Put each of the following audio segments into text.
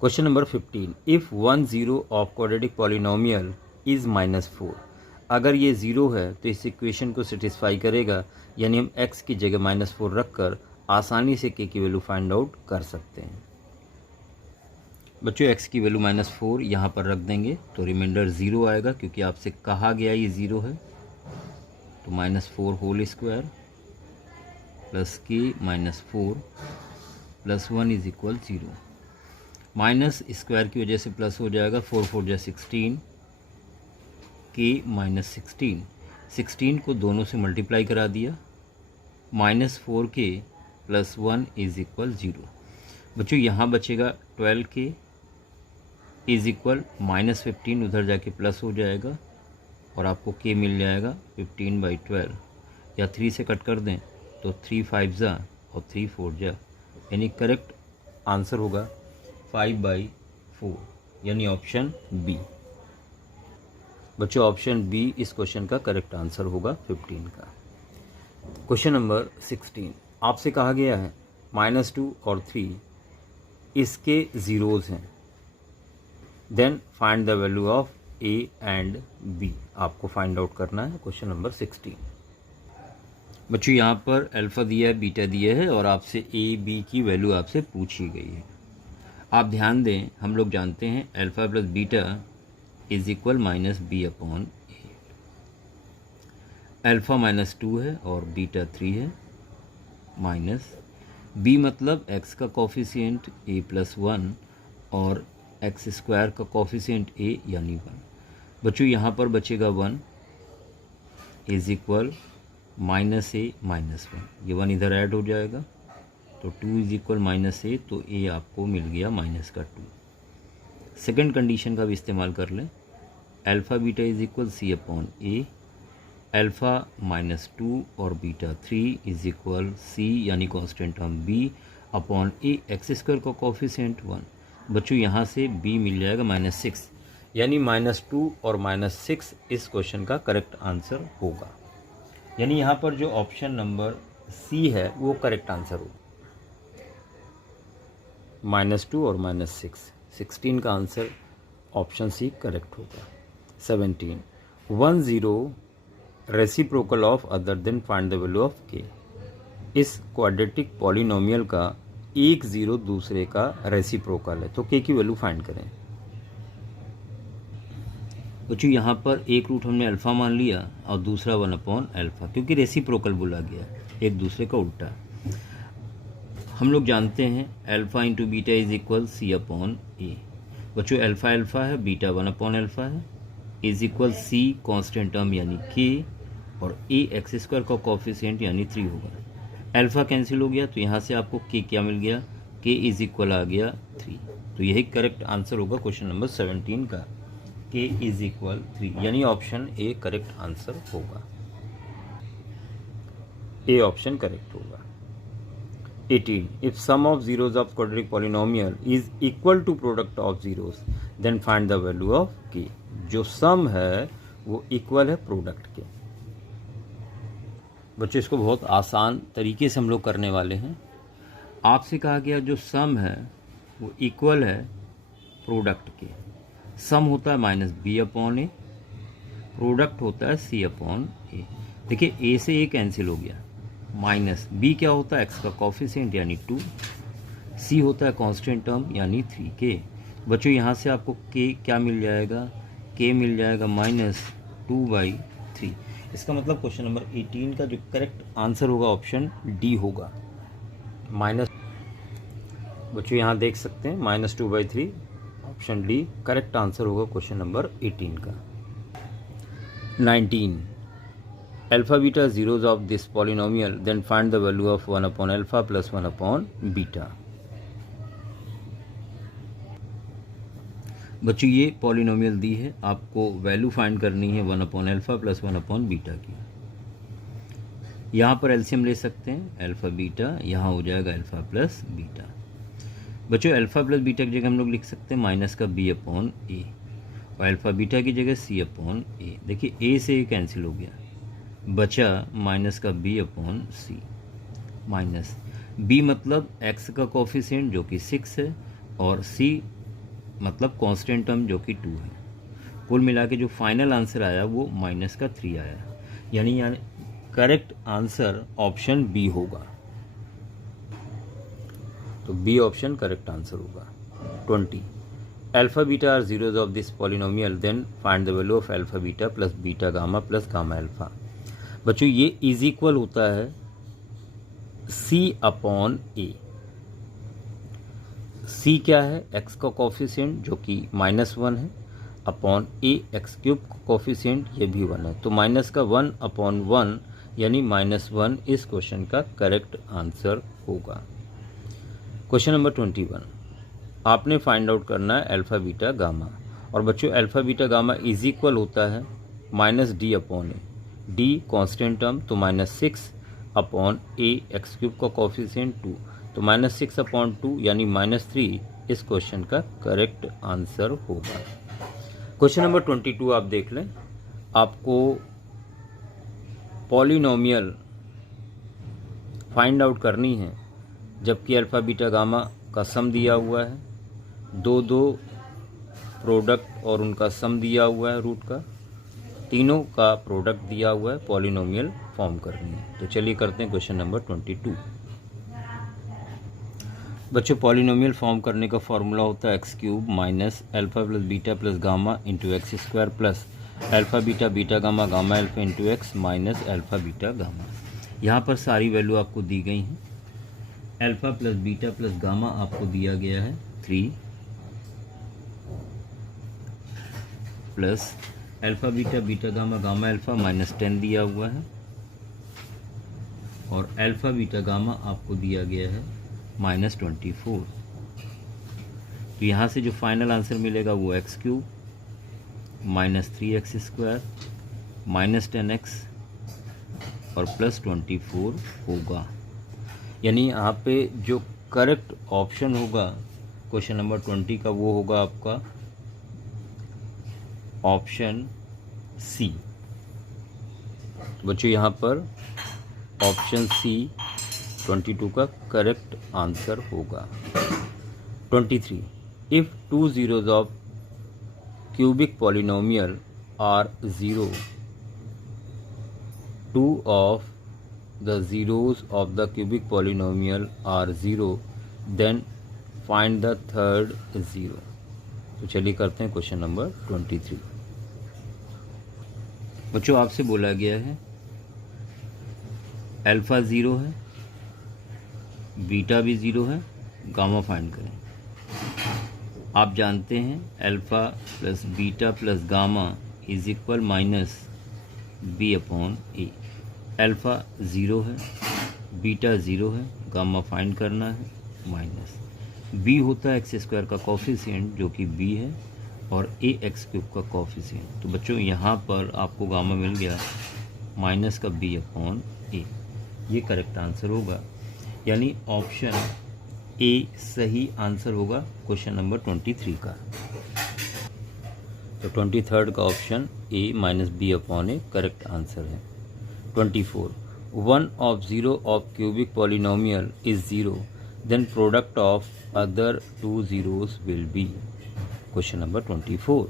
Question number 15, if 1 0 of quadratic polynomial is -4, अगर ये zero है तो इस इक्वेशन को सेटिस्फाई करेगा, यानी हम x की जगह -4 रख कर आसानी से k की वैल्यू फाइंड आउट कर सकते हैं। बच्चों x की वैल्यू -4 यहाँ पर रख देंगे तो रिमाइंडर ज़ीरो आएगा, क्योंकि आपसे कहा गया ये ज़ीरो है। तो -4 whole square plus k -4 plus 1 is equal 0। Minus square की वजह से प्लस हो जाएगा, 4 4 जा 16, k -16, 16 को दोनों से मल्टीप्लाई करा दिया, -4k प्लस 1 इज इक्वल 0। बच्चों यहाँ बचेगा 12k इज इक्वल -15, उधर जाके प्लस हो जाएगा और आपको k मिल जाएगा 15/12, या 3 से कट कर दें तो 3 5 जा और 3 4 जा, यानी करेक्ट आंसर होगा 5/4, यानी ऑप्शन बी। बच्चों ऑप्शन बी इस क्वेश्चन का करेक्ट आंसर होगा 15 का। क्वेश्चन नंबर 16, आपसे कहा गया है -2 और 3 इसके ज़ीरोज़ हैं, then find the value of A and B, आपको फाइंड आउट करना है। क्वेश्चन नंबर 16 बच्चों यहाँ पर अल्फ़ा दिया है, बीटा दिया है और आपसे ए बी की वैल्यू आपसे पूछी गई है। आप ध्यान दें, हम लोग जानते हैं alpha plus beta is equal -b/a। Alpha -2 है और बीटा 3 है, माइनस b मतलब x का कोफिशिएंट a + 1 और x² का कोफिशिएंट a यानी 1। बच्चों यहाँ पर बचेगा 1 इज इक्वल -a -1, ये 1 इधर ऐड हो जाएगा तो 2 इज इक्वल -a, तो a आपको मिल गया -2। सेकंड कंडीशन का भी इस्तेमाल कर लें, alpha beta is equal c/a, alpha -2 और बीटा 3 इज इक्वल c यानी कांस्टेंट टर्म b/a, x² का कोफिशिएंट 1। बच्चों यहाँ से b मिल जाएगा -6, यानी -2 और -6 इस क्वेश्चन का करेक्ट आंसर होगा, यानी यहाँ पर जो ऑप्शन नंबर सी है वो करेक्ट आंसर होगा। -2 और -6, 16 का आंसर ऑप्शन सी करेक्ट होगा। 17, 1 0 reciprocal of other than find the value of k, इस क्वाड्रेटिक पॉलिनोमियल का एक ज़ीरो दूसरे का रेसिप्रोकल है, तो k की वैल्यू फाइंड करें। बच्चों यहाँ पर एक रूट हमने अल्फ़ा मान लिया और दूसरा 1/α, क्योंकि रेसिप्रोकल बोला गया, एक दूसरे का उल्टा। हम लोग जानते हैं alpha into beta is equal c/a। बच्चों अल्फ़ा अल्फ़ा है, बीटा 1/α है, is equal c constant term यानी k और a x² का कोफिशिएंट यानी 3 होगा। अल्फ़ा कैंसिल हो गया तो यहाँ से आपको k क्या मिल गया, k इज इक्वल आ गया 3, तो यही करेक्ट आंसर होगा क्वेश्चन नंबर 17 का, k इज इक्वल 3, यानी ऑप्शन ए करेक्ट आंसर होगा, ए ऑप्शन करेक्ट होगा। 18, if sum of zeros of quadratic polynomial is equal to product of zeros then find the value of k, जो सम है वो equal है product के। बच्चों इसको बहुत आसान तरीके से हम लोग करने वाले हैं। आपसे कहा गया जो सम है वो इक्वल है प्रोडक्ट के। सम होता है -b/a, प्रोडक्ट होता है c/a। देखिए a से a कैंसिल हो गया, माइनस b क्या होता है, x का कोफिशिएंट यानी 2, c होता है कांस्टेंट टर्म यानी 3k। बच्चों यहाँ से आपको k क्या मिल जाएगा, k मिल जाएगा -2/3। इसका मतलब क्वेश्चन नंबर 18 का जो करेक्ट आंसर होगा ऑप्शन डी होगा, माइनस। बच्चों यहाँ देख सकते हैं -2/3, ऑप्शन डी करेक्ट आंसर होगा क्वेश्चन नंबर 18 का। 19, alpha beta zeros of this polynomial then find the value of 1/α plus 1/β। बच्चों ये पॉलिनोमियल दी है, आपको वैल्यू फाइंड करनी है 1/α प्लस 1/β की। यहाँ पर एलसीएम ले सकते हैं, अल्फ़ा बीटा यहाँ हो जाएगा अल्फ़ा प्लस बीटा। बच्चों अल्फ़ा प्लस बीटा की जगह हम लोग लिख सकते हैं माइनस का b/a और अल्फ़ा बीटा की जगह c/a। देखिए a से a कैंसिल हो गया, बचा माइनस का b/c, माइनस b मतलब x का कोफिशिएंट जो कि 6 है और c मतलब कांस्टेंट टर्म जो कि 2 है। कुल मिला के जो फाइनल आंसर आया वो -3 आया, यानी करेक्ट आंसर ऑप्शन बी होगा। तो बी ऑप्शन करेक्ट आंसर होगा। 20 alpha beta are zeros of this polynomial, then find the value of alpha beta plus beta gamma plus gamma alpha. बच्चों ये इज इक्वल होता है C/A। C क्या है? x का कोफिशिएंट जो कि -1 है, अपॉन A x³ का कोफिशिएंट ये भी 1 है, तो माइनस का 1/1 यानी -1 इस क्वेश्चन का करेक्ट आंसर होगा। क्वेश्चन नंबर 21, आपने फाइंड आउट करना है अल्फा बीटा गामा, और बच्चों alpha beta gamma is equal होता है -D/A। D कांस्टेंट टर्म, तो -6/A x³ का कोफिशिएंट 2, तो -6/2 यानी -3 इस क्वेश्चन का करेक्ट आंसर होगा। क्वेश्चन नंबर 22 आप देख लें, आपको पॉलिनोमियल फाइंड आउट करनी है, जबकि अल्फा बीटा गामा का सम दिया हुआ है, दो प्रोडक्ट और उनका सम दिया हुआ है रूट का, तीनों का प्रोडक्ट दिया हुआ है, पॉलिनोमियल फॉर्म करनी है। तो चलिए करते हैं क्वेश्चन नंबर 22। बच्चों पॉलिनोमियल फॉर्म करने का फॉर्मूला होता है x³ minus alpha plus beta plus gamma into x² plus alpha beta beta gamma gamma alpha into x minus alpha beta gamma. यहाँ पर सारी वैल्यू आपको दी गई हैं। Alpha plus beta plus gamma आपको दिया गया है 3, plus alpha beta beta gamma gamma alpha -10 दिया हुआ है, और अल्फा बीटा गामा आपको दिया गया है -24। तो यहाँ से जो फाइनल आंसर मिलेगा वो x³ -3x² -10x और +24 होगा। यानी यहाँ पे जो करेक्ट ऑप्शन होगा क्वेश्चन नंबर 20 का वो होगा आपका ऑप्शन सी। बच्चों यहाँ पर ऑप्शन सी 22 का करेक्ट आंसर होगा। 23 if 2 zeros of cubic polynomial are 0, 2 of the zeros of the cubic polynomial are 0, then find the third zero। तो चलिए करते हैं क्वेश्चन नंबर 23। बच्चों आपसे बोला गया है अल्फा 0 है, बीटा भी 0 है, गामा फाइंड करें। आप जानते हैं alpha plus beta plus gamma is equal -B/A। Alpha 0 है, बीटा 0 है, गामा फाइंड करना है माइनस बी होता है x² का कोफिशिएंट जो कि b है, और a x³ का कोफिशिएंट। तो बच्चों यहाँ पर आपको गामा मिल गया माइनस का B/A। ये करेक्ट आंसर होगा, यानी ऑप्शन ए सही आंसर होगा क्वेश्चन नंबर 23 का। तो 23rd का option A -B/A correct answer है। 24 1 of 0 of cubic polynomial is 0, then product of other 2 zeros will be। Question number 24।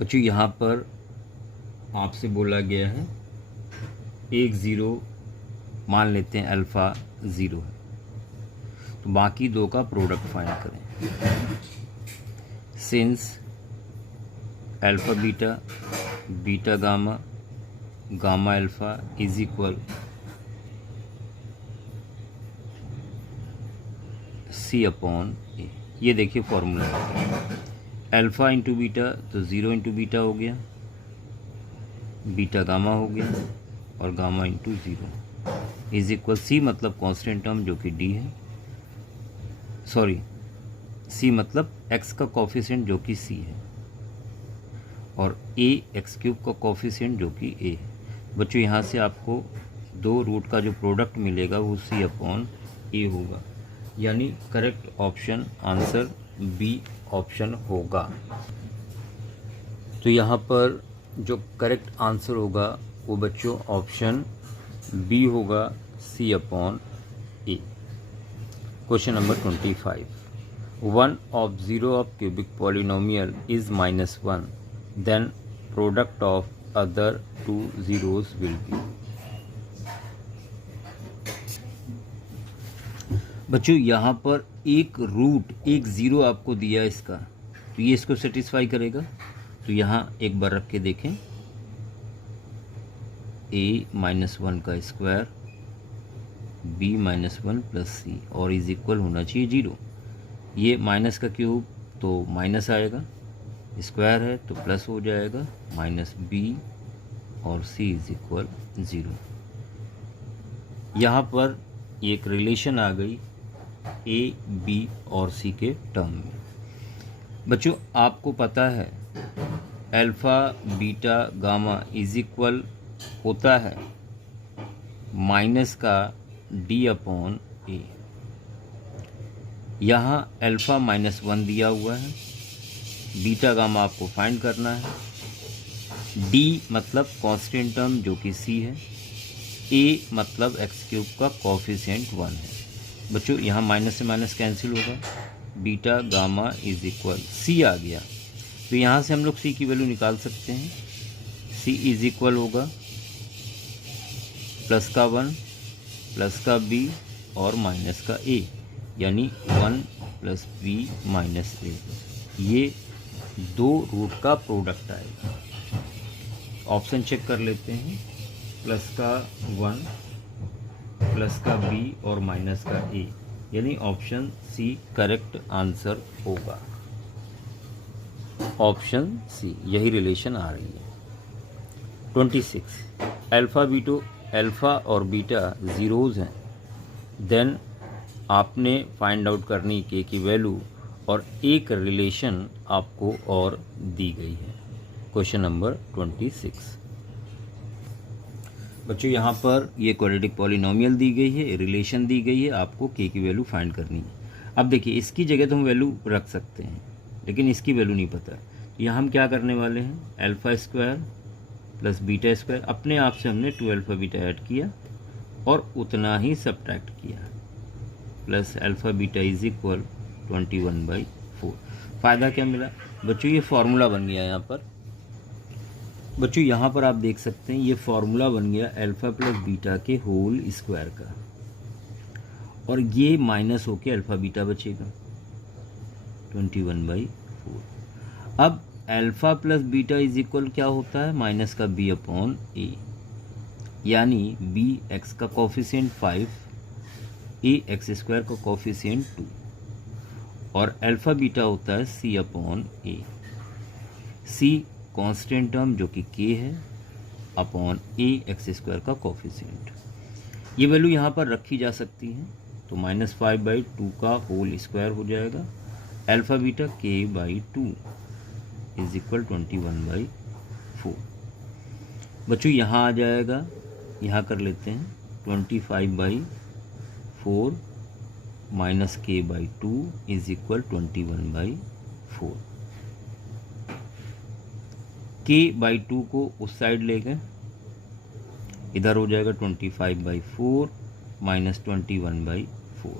बच्चों यहाँ पर आपसे बोला गया है एक ज़ीरो मान लेते हैं अल्फ़ा 0 है, तो बाकी दो का प्रोडक्ट फाइंड करें। Since alpha beta beta gamma gamma alpha is equal C/A। ये देखिए फॉर्मूला अल्फ़ा इंटू बीटा, तो 0 इंटू बीटा हो गया, बीटा गामा हो गया, और gamma into 0 is equal C मतलब कांस्टेंट टर्म जो कि D है, सॉरी C मतलब x का कोफिशिएंट जो कि C है, और A x³ का कोफिशिएंट जो कि A है। बच्चों यहाँ से आपको दो रूट का जो प्रोडक्ट मिलेगा वो C/A होगा, यानी correct option answer B option होगा। तो यहाँ पर जो करेक्ट आंसर होगा वो बच्चों ऑप्शन B होगा C/A। Question number 25. One of 0 of cubic polynomial is -1, then product of other two zeros will be. बच्चों यहाँ पर एक रूट एक ज़ीरो आपको दिया इसका, तो ये इसको सेटिस्फाई करेगा। तो यहाँ एक बार रख के देखें, a-1 का स्क्वायर b-1 प्लस सी और इज इक्वल होना चाहिए 0। ये माइनस का क्यूब तो माइनस आएगा, स्क्वायर है तो प्लस हो जाएगा, माइनस बी और सी इज इक्वल 0। यहाँ पर एक रिलेशन आ गई ए बी और सी के टर्म में। बच्चों आपको पता है alpha beta gamma is equal होता है माइनस का डी अपॉन ए। यहाँ अल्फ़ा -1 दिया हुआ है, बीटा गामा आपको फाइंड करना है, डी मतलब कांस्टेंट टर्म जो कि सी है, ए मतलब एक्स क्यूब का कोफिशिएंट 1 है। बच्चों यहाँ माइनस से माइनस कैंसिल होगा, beta gamma is equal C आ गया, तो यहाँ से हम लोग सी की वैल्यू निकाल सकते हैं। सी इज इक्वल होगा प्लस का 1 प्लस का बी और माइनस का ए, यानी 1 प्लस बी माइनस ए। ये दो रूट का प्रोडक्ट आएगा। ऑप्शन चेक कर लेते हैं, प्लस का 1 प्लस का बी और माइनस का ए, यानी ऑप्शन सी करेक्ट आंसर होगा। ऑप्शन सी, यही रिलेशन आ रही है। 26. अल्फ़ा और बीटा ज़ीरोज़ हैं, देन आपने फाइंड आउट करनी के की वैल्यू और एक रिलेशन आपको और दी गई है। Question number 26. बच्चों यहाँ पर ये क्वाड्रेटिक पॉलिनोमियल दी गई है, रिलेशन दी गई है, आपको के की वैल्यू फाइंड करनी है। अब देखिए इसकी जगह तो हम वैल्यू रख सकते हैं, लेकिन इसकी वैल्यू नहीं पता। यहाँ हम क्या करने वाले हैं, alpha square plus beta square, अपने आप से हमने 2 अल्फ़ा बीटा ऐड किया और उतना ही सब्ट्रैक्ट किया, plus alpha beta is equal 21/4। फ़ायदा क्या मिला बच्चों, ये फार्मूला बन गया यहाँ पर। बच्चों यहाँ पर आप देख सकते हैं ये फार्मूला बन गया अल्फ़ा प्लस बीटा के होल स्क्वायर का, और ये माइनस होके अल्फ़ा बीटा बचेगा 21/4। अब alpha plus beta is equal क्या होता है, माइनस का बी अपॉन ए, यानी बी एक्स का कोफिशिएंट 5, ए एक्स स्क्वायर का कोफिशिएंट 2, और अल्फ़ा बीटा होता है सी अपॉन ए। सी कांस्टेंट टर्म जो कि के है अपॉन ए एक्स स्क्वायर का कोफिशिएंट। ये वैल्यू यहाँ पर रखी जा सकती है, तो -5/2 का होल स्क्वायर हो जाएगा, alpha beta k/2 is equal 21/4। बच्चों यहाँ आ जाएगा, यहाँ कर लेते हैं 25/4 minus k/2 is equal 21/4। k/2 को उस साइड ले गए, इधर हो जाएगा 25/4 माइनस 21/4।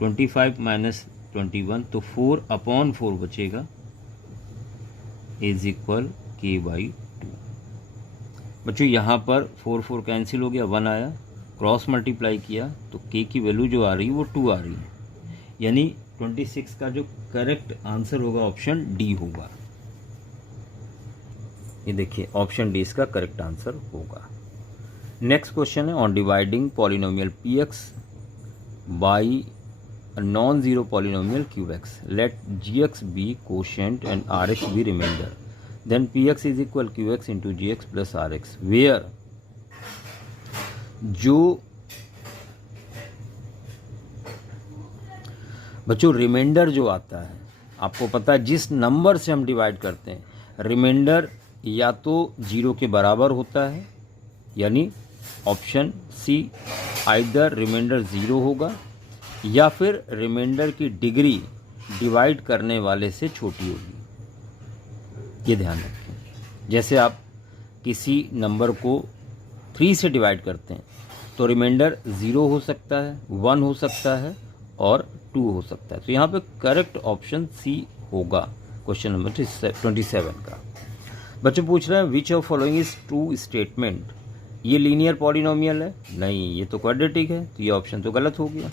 25 माइनस 21 तो 4/4 बचेगा, इज इक्वल k/2। बच्चों यहाँ पर 4 कैंसिल हो गया, 1 आया, क्रॉस मल्टीप्लाई किया तो k की वैल्यू जो आ रही है वो 2 आ रही है, यानी 26 का जो करेक्ट आंसर होगा ऑप्शन डी होगा। ये देखिए ऑप्शन डी इसका करेक्ट आंसर होगा। नेक्स्ट क्वेश्चन है, on dividing polynomial px by non zero polynomial qx, let gx be quotient and rx be remainder, then px is equal qx into gx plus rx, where जो बच्चों reminder जो आता है, आपको पता है जिस नंबर से हम डिवाइड करते हैं रिमाइंडर या तो 0 के बराबर होता है, यानी ऑप्शन सी आइदर रिमाइंडर 0 होगा या फिर रिमाइंडर की डिग्री डिवाइड करने वाले से छोटी होगी। ये ध्यान रखें, जैसे आप किसी नंबर को 3 से डिवाइड करते हैं तो रिमाइंडर 0 हो सकता है, 1 हो सकता है और 2 हो सकता है। तो यहाँ पे करेक्ट ऑप्शन सी होगा क्वेश्चन नंबर 27 का। बच्चे पूछ रहे हैं which of following is true statement. ये लीनियर पॉलिनोमियल है? नहीं, ये तो क्वाड्रेटिक है, तो ये ऑप्शन तो गलत हो गया।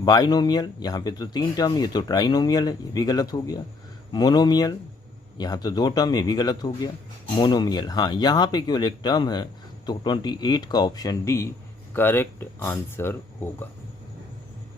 बाइनोमियल, यहाँ पे तो 3 टर्म, ये तो ट्राइनोमियल है, ये भी गलत हो गया। मोनोमियल, यहाँ तो 2 टर्म, ये भी गलत हो गया। मोनोमियल, हाँ यहाँ पे केवल एक टर्म है, तो 28 का ऑप्शन डी करेक्ट आंसर होगा।